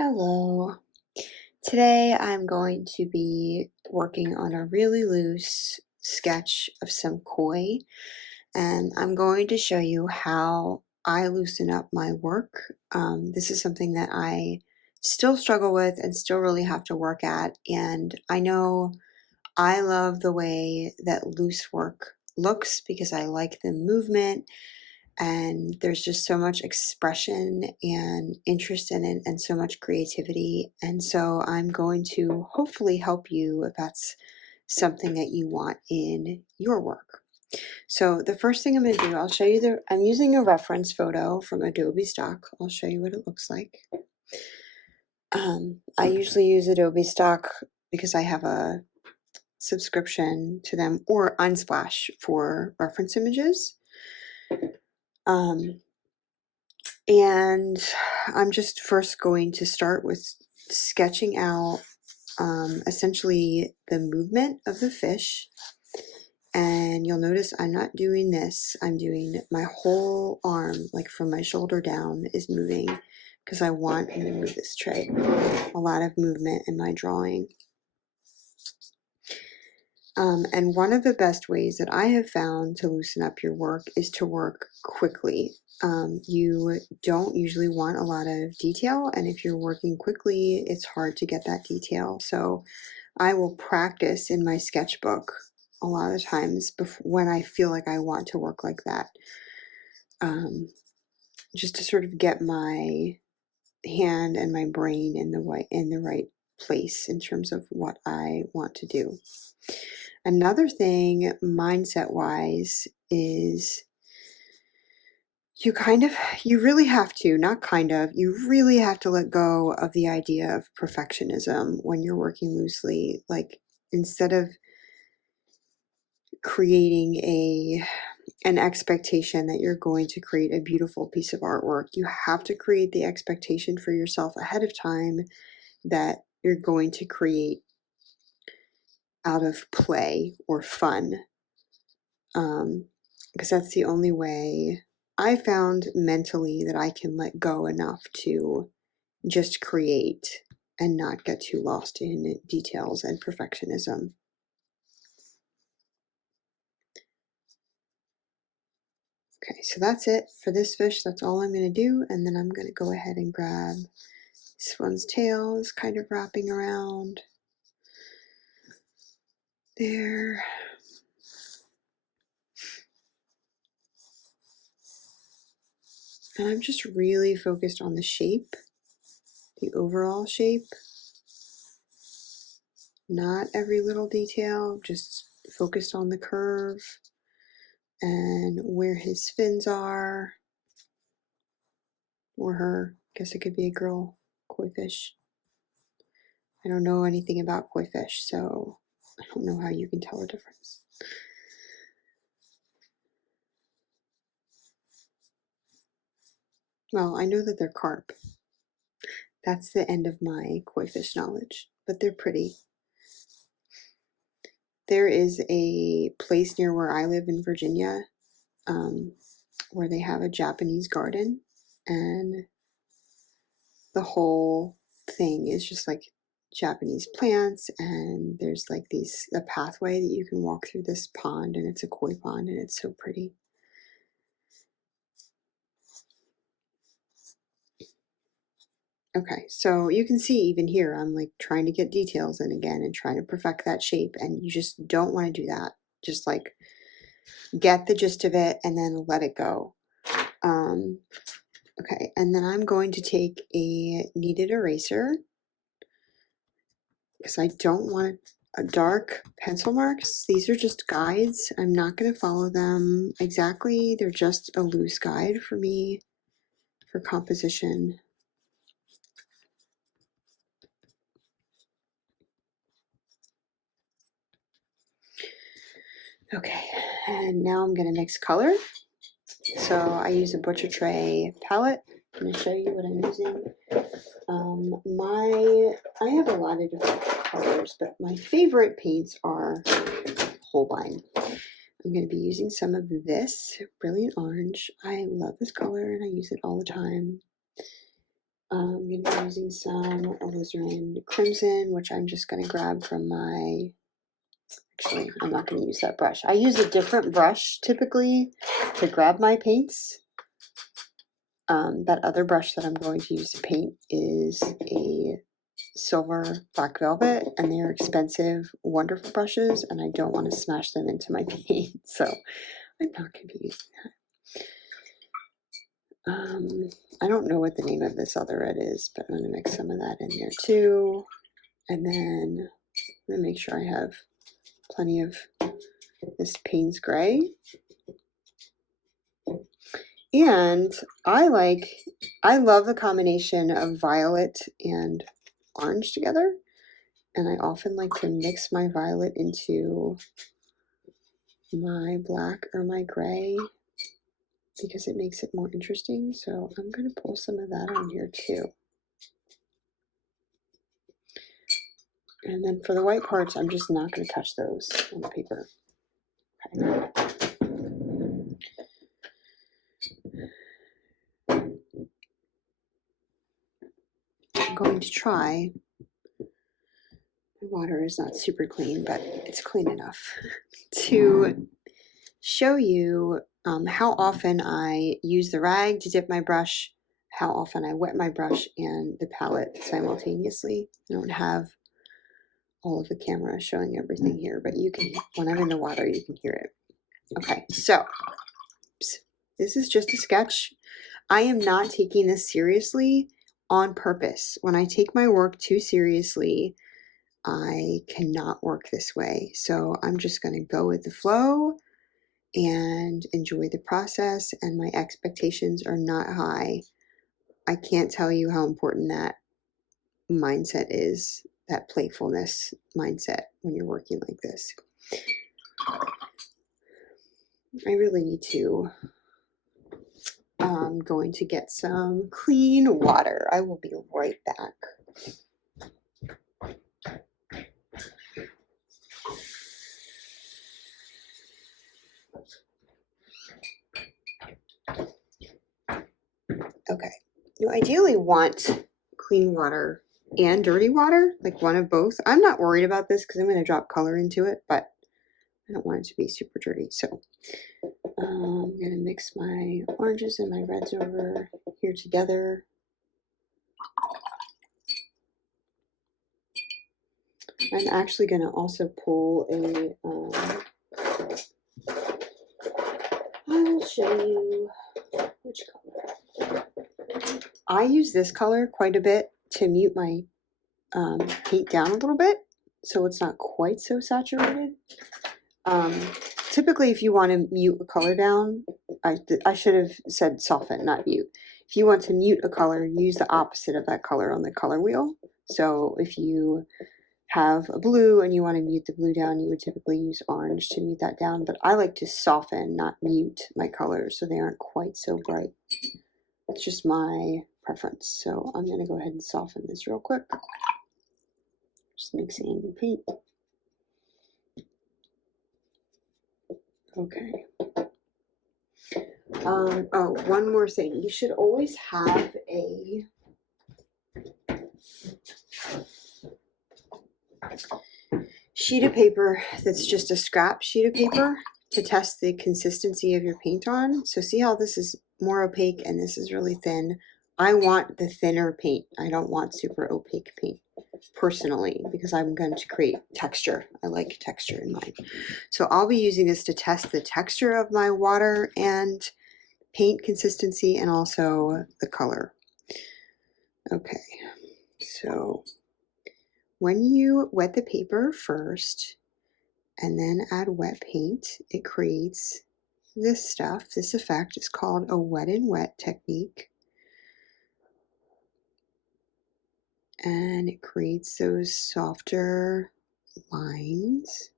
Hello. Today I'm going to be working on a really loose sketch of some koi, and I'm going to show you how I loosen up my work. This is something that I still struggle with and still really have to work at, and I know I love the way that loose work looks because I like the movement and there's just so much expression and interest in it and so much creativity. And so I'm going to hopefully help you if that's something that you want in your work. So the first thing I'm going to do, I'll show you I'm using a reference photo from Adobe Stock. I'll show you what it looks like. I usually use Adobe Stock because I have a subscription to them, or Unsplash for reference images. And I'm just first going to start with sketching out essentially the movement of the fish. And you'll notice I'm not doing this. I'm doing my whole arm, like from my shoulder down, is moving because I want to move this tray. A lot of movement in my drawing. And one of the best ways that I have found to loosen up your work is to work quickly. You don't usually want a lot of detail, and if you're working quickly, it's hard to get that detail. So I will practice in my sketchbook a lot of times when I feel like I want to work like that, just to sort of get my hand and my brain in the right place in terms of what I want to do. Another thing, mindset wise, is you really have to, not kind of, you really have to let go of the idea of perfectionism when you're working loosely. Like, instead of creating an expectation that you're going to create a beautiful piece of artwork, you have to create the expectation for yourself ahead of time that you're going to create out of play or fun, because that's the only way I found mentally that I can let go enough to just create and not get too lost in details and perfectionism. Okay, so that's it for this fish. That's all I'm going to do, and then I'm going to go ahead and grab this one's tail is kind of wrapping around there. And I'm just really focused on the shape, the overall shape. Not every little detail, just focused on the curve and where his fins are, or her. I guess it could be a girl koi fish. I don't know anything about koi fish, so I don't know how you can tell the difference. Well, I know that they're carp. That's the end of my koi fish knowledge, but they're pretty. There is a place near where I live in Virginia where they have a Japanese garden, and the whole thing is just like Japanese plants, and there's like a pathway that you can walk through this pond, and it's a koi pond, and it's so pretty. Okay, so you can see even here, I'm like trying to get details in again and trying to perfect that shape, and you just don't want to do that. Just like get the gist of it and then let it go. Okay, and then I'm going to take a kneaded eraser because I don't want dark pencil marks. These are just guides. I'm not going to follow them exactly. They're just a loose guide for me for composition. Okay, and now I'm going to mix color. So I use a Butcher Tray palette. I'm going to show you what I'm using. I have a lot of different colors, but my favorite paints are Holbein. I'm going to be using some of this Brilliant Orange. I love this color and I use it all the time. I'm going to be using some alizarin crimson, which I'm just going to grab from my, actually, I'm not going to use that brush. I use a different brush typically to grab my paints. That other brush that I'm going to use to paint is a silver black velvet, and they're expensive, wonderful brushes, and I don't want to smash them into my paint, so I'm not going to be using that. I don't know what the name of this other red is, but I'm going to mix some of that in there too. And then I'm going to make sure I have plenty of this Payne's Gray. And I love the combination of violet and orange together. And I often like to mix my violet into my black or my gray because it makes it more interesting. So I'm going to pull some of that on here too. And then for the white parts, I'm just not going to touch those on the paper. Okay. I'm going to try, my water is not super clean, but it's clean enough to show you how often I use the rag to dip my brush, how often I wet my brush and the palette simultaneously. I don't have all of the camera showing everything here, but you can, when I'm in the water, you can hear it. Okay, so this is just a sketch. I am not taking this seriously on purpose. When I take my work too seriously, I cannot work this way. So I'm just going to go with the flow and enjoy the process, and my expectations are not high. I can't tell you how important that mindset is, that playfulness mindset when you're working like this. I really need to. I'm going to get some clean water. I will be right back. Okay, you ideally want clean water and dirty water, like one of both. I'm not worried about this because I'm going to drop color into it, but I don't want it to be super dirty. So I'm going to mix my oranges and my reds over here together. I'm actually going to also pull a, I'll show you which color. I use this color quite a bit to mute my paint down a little bit so it's not quite so saturated. Typically, if you want to mute a color down, I should have said soften, not mute. If you want to mute a color, use the opposite of that color on the color wheel. So if you have a blue and you want to mute the blue down, you would typically use orange to mute that down. But I like to soften, not mute my colors so they aren't quite so bright. It's just my preference. So I'm going to go ahead and soften this real quick. Just mixing paint. Okay. Oh, one more thing. You should always have a sheet of paper that's just a scrap sheet of paper to test the consistency of your paint on. So see how this is more opaque and this is really thin? I want the thinner paint. I don't want super opaque paint personally because I'm going to create texture. I like texture in mine. So I'll be using this to test the texture of my water and paint consistency and also the color. Okay, so when you wet the paper first and then add wet paint, it creates this stuff. This effect is called a wet and wet technique. And it creates those softer lines.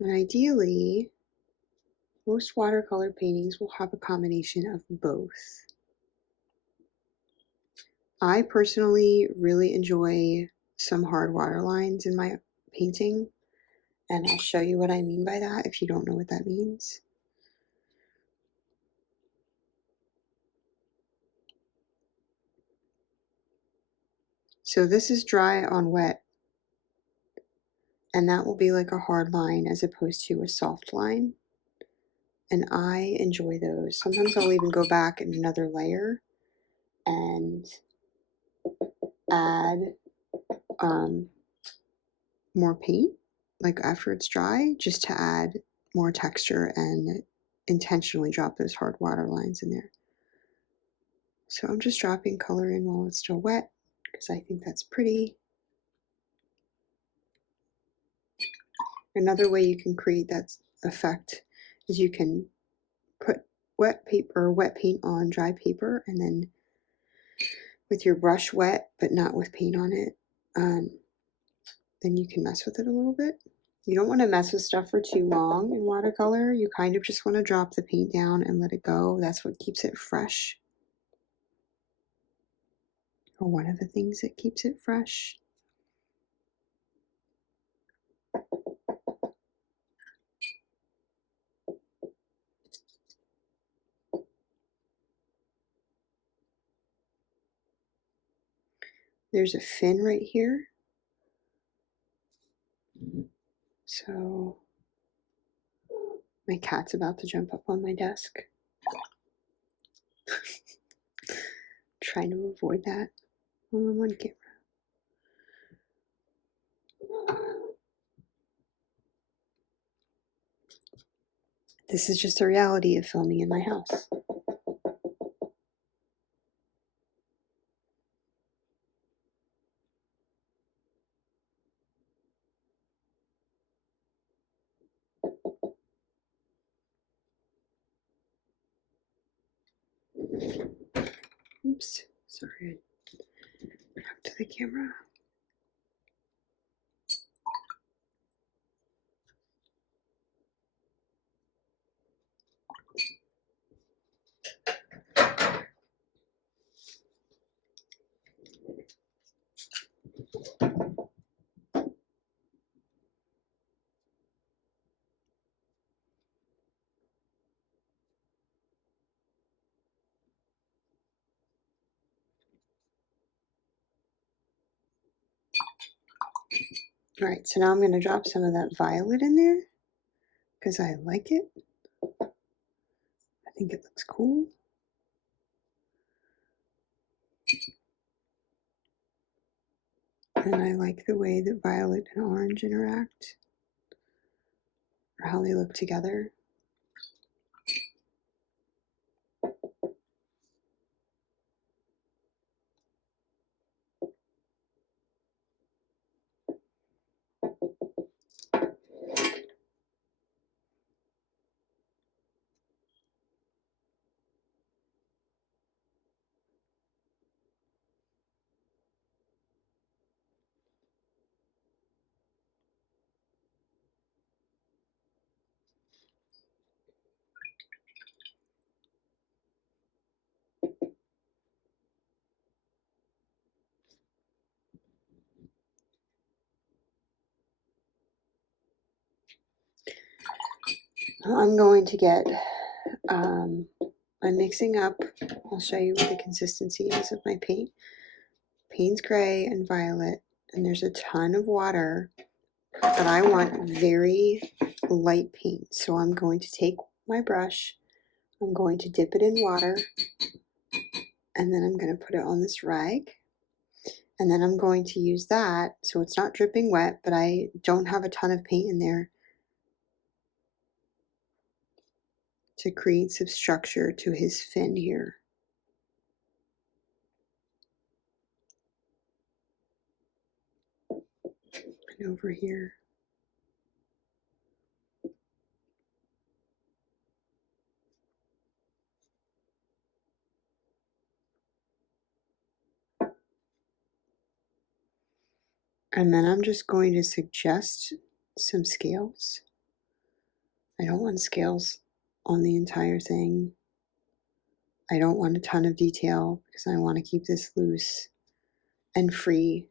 And ideally, most watercolor paintings will have a combination of both. I personally really enjoy some hard water lines in my painting. And I'll show you what I mean by that if you don't know what that means. So this is dry on wet, and that will be like a hard line as opposed to a soft line. And I enjoy those. Sometimes I'll even go back in another layer and add more paint, like after it's dry, just to add more texture and intentionally drop those hard water lines in there. So I'm just dropping color in while it's still wet because I think that's pretty. Another way you can create that effect is you can put wet paper, wet paint on dry paper, and then with your brush wet but not with paint on it, then you can mess with it a little bit. You don't want to mess with stuff for too long in watercolor. You kind of just want to drop the paint down and let it go. That's what keeps it fresh. Or one of the things that keeps it fresh. There's a fin right here. So my cat's about to jump up on my desk. Trying to avoid that while I'm on camera. This is just the reality of filming in my house. Oops, sorry. Back to the camera. All right, so now I'm going to drop some of that violet in there because I like it. I think it looks cool. And I like the way that violet and orange interact, or how they look together. I'm going to get, I'm mixing up, I'll show you what the consistency is of my paint. Payne's gray and violet, and there's a ton of water, but I want very light paint. So I'm going to take my brush, I'm going to dip it in water, and then I'm going to put it on this rag. And then I'm going to use that, so it's not dripping wet, but I don't have a ton of paint in there, to create some structure to his fin here. And over here. And then I'm just going to suggest some scales. I don't want scales on the entire thing. I don't want a ton of detail because I want to keep this loose and free.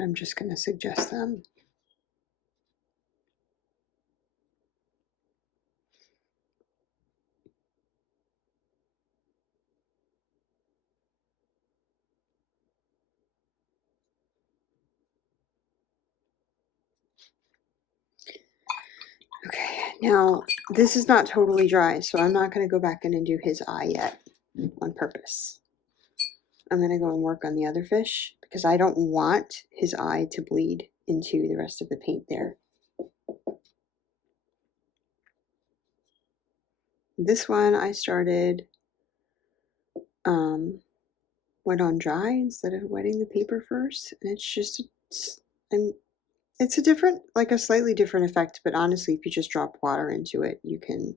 I'm just going to suggest them. Okay, now this is not totally dry, so I'm not going to go back in and do his eye yet on purpose. I'm going to go and work on the other fish because I don't want his eye to bleed into the rest of the paint there. This one I started wet on dry instead of wetting the paper first, and it's just it's a different, like a slightly different effect, but honestly if you just drop water into it you can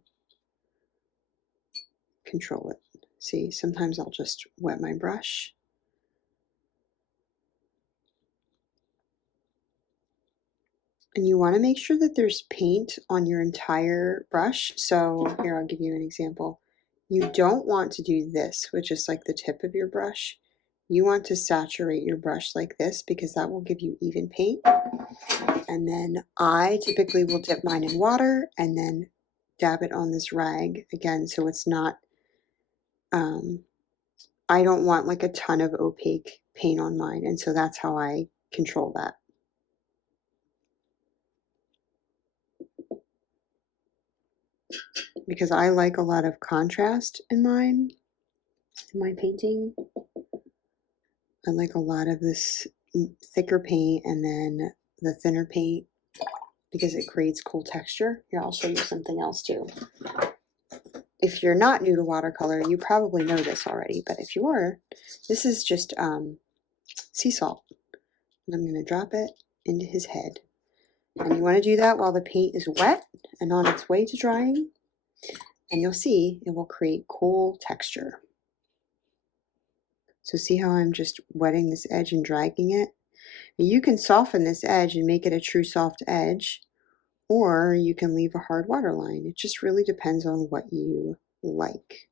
control it. See, sometimes I'll just wet my brush. And you want to make sure that there's paint on your entire brush. So here, I'll give you an example. You don't want to do this, which is like the tip of your brush. You want to saturate your brush like this because that will give you even paint. And then I typically will dip mine in water and then dab it on this rag again, so it's not, I don't want like a ton of opaque paint on mine, and so that's how I control that. Because I like a lot of contrast in mine, in my painting. I like a lot of this thicker paint and then the thinner paint because it creates cool texture. Here, I'll show you something else too. If you're not new to watercolor, you probably know this already, but if you are, this is just sea salt. And I'm going to drop it into his head. And you want to do that while the paint is wet and on its way to drying. And you'll see it will create cool texture. So see how I'm just wetting this edge and dragging it? You can soften this edge and make it a true soft edge, or you can leave a hard waterline. It just really depends on what you like.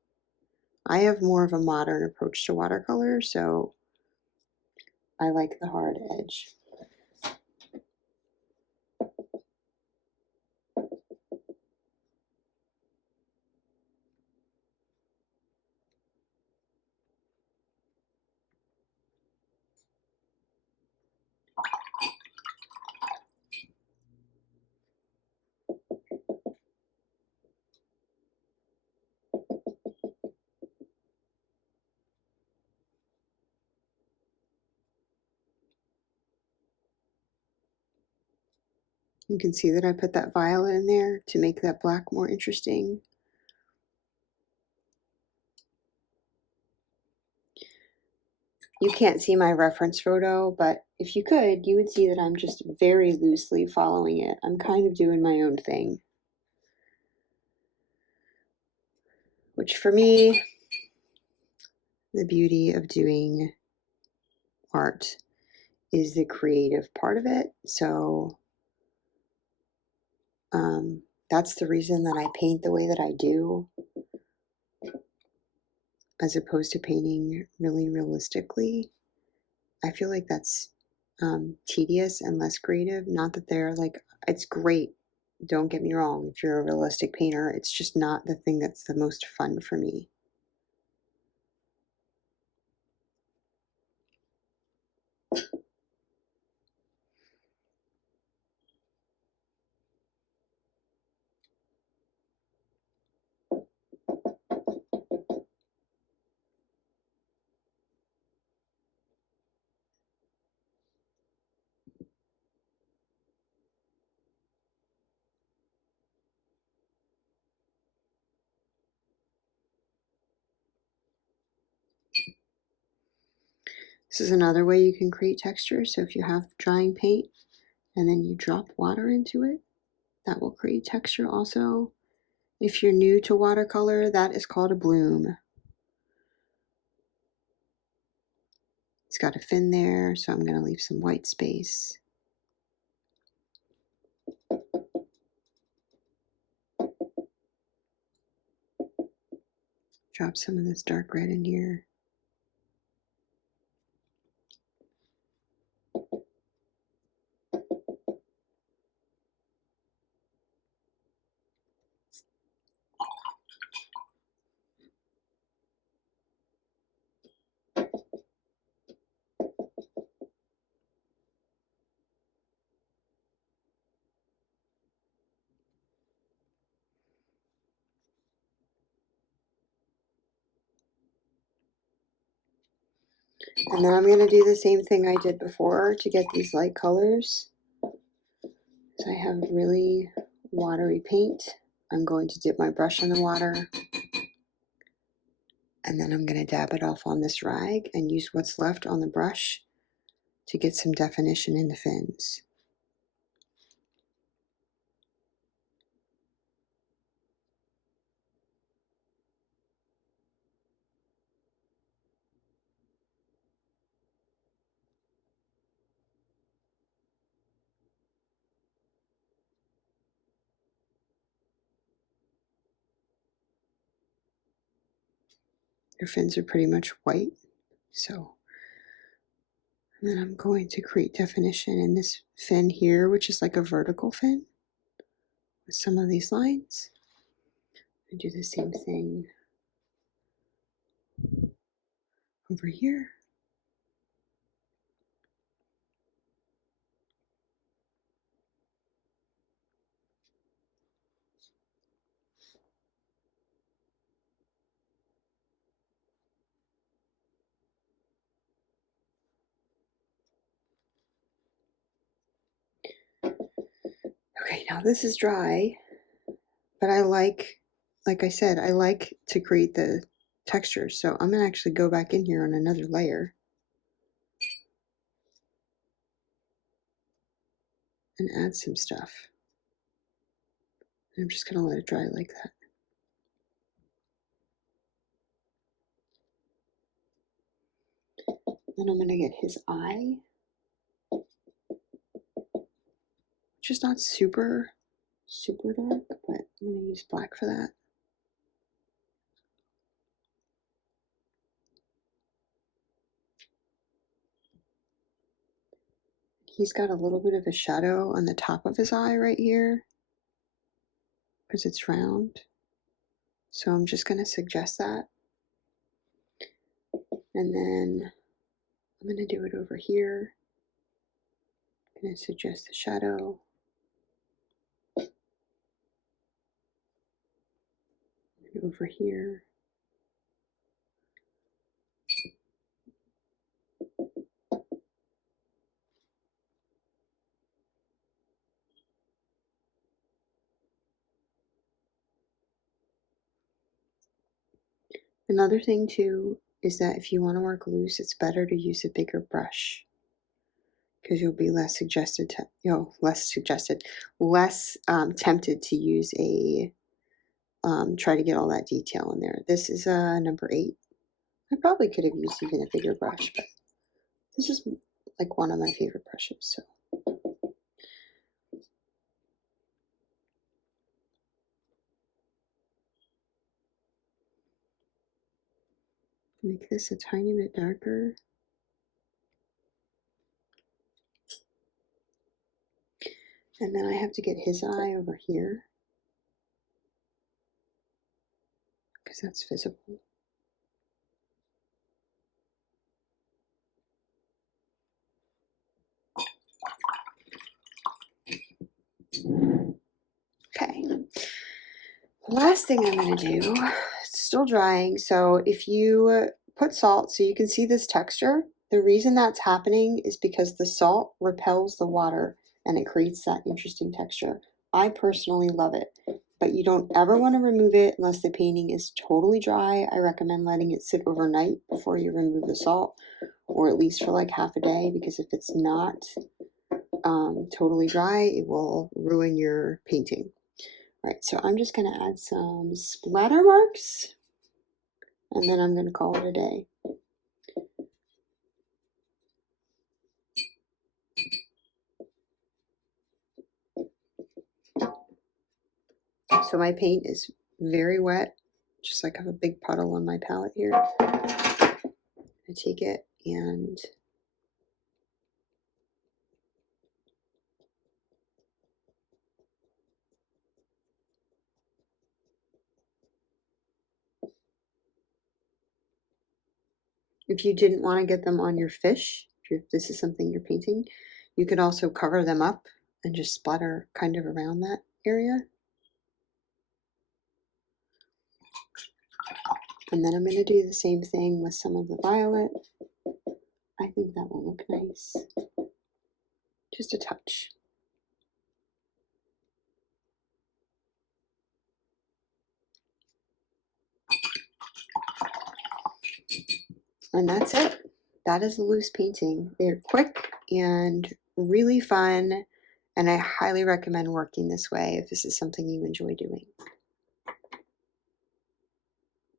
I have more of a modern approach to watercolor, so I like the hard edge. You can see that I put that violet in there to make that black more interesting. You can't see my reference photo, but if you could, you would see that I'm just very loosely following it. I'm kind of doing my own thing. Which for me, the beauty of doing art is the creative part of it. So that's the reason that I paint the way that I do, as opposed to painting really realistically. I feel like that's tedious and less creative. Not that they're like, it's great, don't get me wrong, if you're a realistic painter, it's just not the thing that's the most fun for me. This is another way you can create texture. So if you have drying paint and then you drop water into it, that will create texture also. If you're new to watercolor, that is called a bloom. It's got a fin there, so I'm going to leave some white space. Drop some of this dark red in here. And then I'm going to do the same thing I did before to get these light colors. So I have really watery paint. I'm going to dip my brush in the water, and then I'm going to dab it off on this rag and use what's left on the brush to get some definition in the fins. Their fins are pretty much white, so and then I'm going to create definition in this fin here, which is like a vertical fin with some of these lines. I do the same thing over here. Okay, now this is dry, but like I said, I like to create the texture. So I'm gonna actually go back in here on another layer and add some stuff. I'm just gonna let it dry like that. Then I'm gonna get his eye, which is not super dark, but I'm gonna use black for that. He's got a little bit of a shadow on the top of his eye right here because it's round. So I'm just going to suggest that. And then I'm going to do it over here. I'm going to suggest the shadow. And over here. Another thing too is that if you want to work loose, it's better to use a bigger brush because you'll be less tempted to use a try to get all that detail in there. This is number 8. I probably could have used even a bigger brush, but this is like one of my favorite brushes. So make this a tiny bit darker. And then I have to get his eye over here because that's visible. Okay. Last thing I'm going to do, it's still drying, so if you put salt so you can see this texture, the reason that's happening is because the salt repels the water and it creates that interesting texture. I personally love it, but you don't ever want to remove it unless the painting is totally dry. I recommend letting it sit overnight before you remove the salt, or at least for like half a day, because if it's not totally dry, it will ruin your painting. All right, so I'm just going to add some splatter marks, and then I'm going to call it a day. So my paint is very wet, just like I have a big puddle on my palette here. I take it and if you didn't want to get them on your fish, if this is something you're painting, you could also cover them up and just splatter kind of around that area. And then I'm going to do the same thing with some of the violet. think that will look nice. Just a touch. And that's it. That is a loose painting. They're quick and really fun, and I highly recommend working this way if this is something you enjoy doing.